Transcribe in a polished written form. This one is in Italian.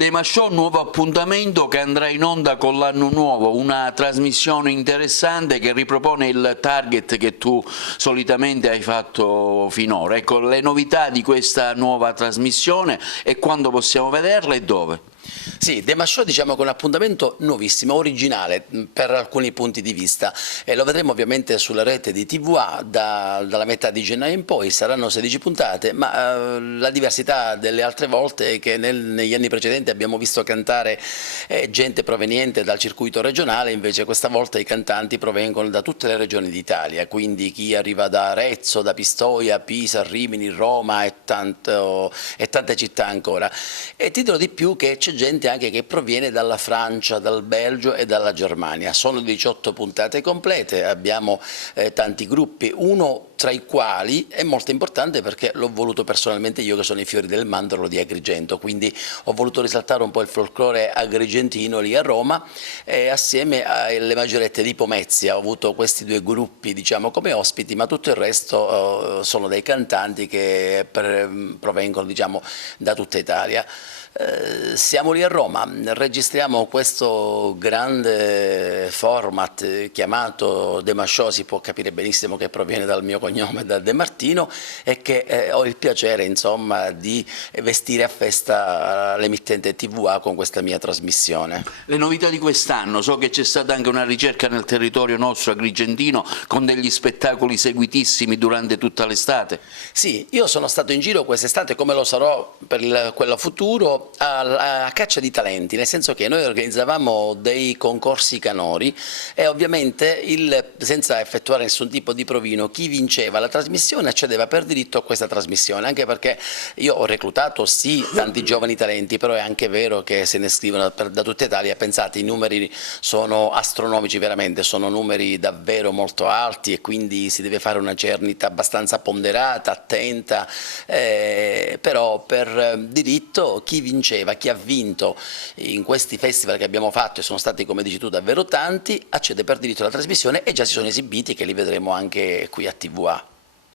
Dema Show, nuovo appuntamento che andrà in onda con l'anno nuovo, una trasmissione interessante che ripropone il target che tu solitamente hai fatto finora. Ecco, le novità di questa nuova trasmissione e quando possiamo vederla e dove? Sì, Dema Show diciamo che è un appuntamento nuovissimo, originale per alcuni punti di vista e lo vedremo ovviamente sulla rete di TVA dalla metà di gennaio in poi, saranno 16 puntate, ma la diversità delle altre volte è che negli anni precedenti abbiamo visto cantare gente proveniente dal circuito regionale, invece questa volta i cantanti provengono da tutte le regioni d'Italia, quindi chi arriva da Arezzo, da Pistoia, Pisa, Rimini, Roma e tante città ancora. E ti dirò di più che c'è gente anche che proviene dalla Francia, dal Belgio e dalla Germania. Sono 18 puntate complete, abbiamo tanti gruppi, uno tra i quali è molto importante perché l'ho voluto personalmente io che sono i Fiori del Mandorlo di Agrigento, quindi ho voluto risaltare un po' il folklore agrigentino lì a Roma assieme alle Maggiorette di Pomezia. Ho avuto questi due gruppi diciamo come ospiti, ma tutto il resto sono dei cantanti che provengono diciamo da tutta Italia. Siamo lì a Roma, registriamo questo grande format chiamato Dema Show, si può capire benissimo che proviene dal mio cognome, da De Martino, e che ho il piacere insomma di vestire a festa l'emittente TVA con questa mia trasmissione. Le novità di quest'anno, so che c'è stata anche una ricerca nel territorio nostro agrigentino con degli spettacoli seguitissimi durante tutta l'estate. Sì, io sono stato in giro quest'estate, come lo sarò per quello futuro, a caccia di talenti, nel senso che noi organizzavamo dei concorsi canori e ovviamente senza effettuare nessun tipo di provino chi vinceva la trasmissione accedeva per diritto a questa trasmissione, anche perché io ho reclutato sì tanti giovani talenti, però è anche vero che se ne scrivono da tutta Italia. Pensate, i numeri sono astronomici veramente, sono numeri davvero molto alti e quindi si deve fare una cernita abbastanza ponderata, attenta, però per diritto chi vinceva, chi ha vinto in questi festival che abbiamo fatto, e sono stati come dici tu davvero tanti, accede per diritto alla trasmissione e già si sono esibiti che li vedremo anche qui a TVA.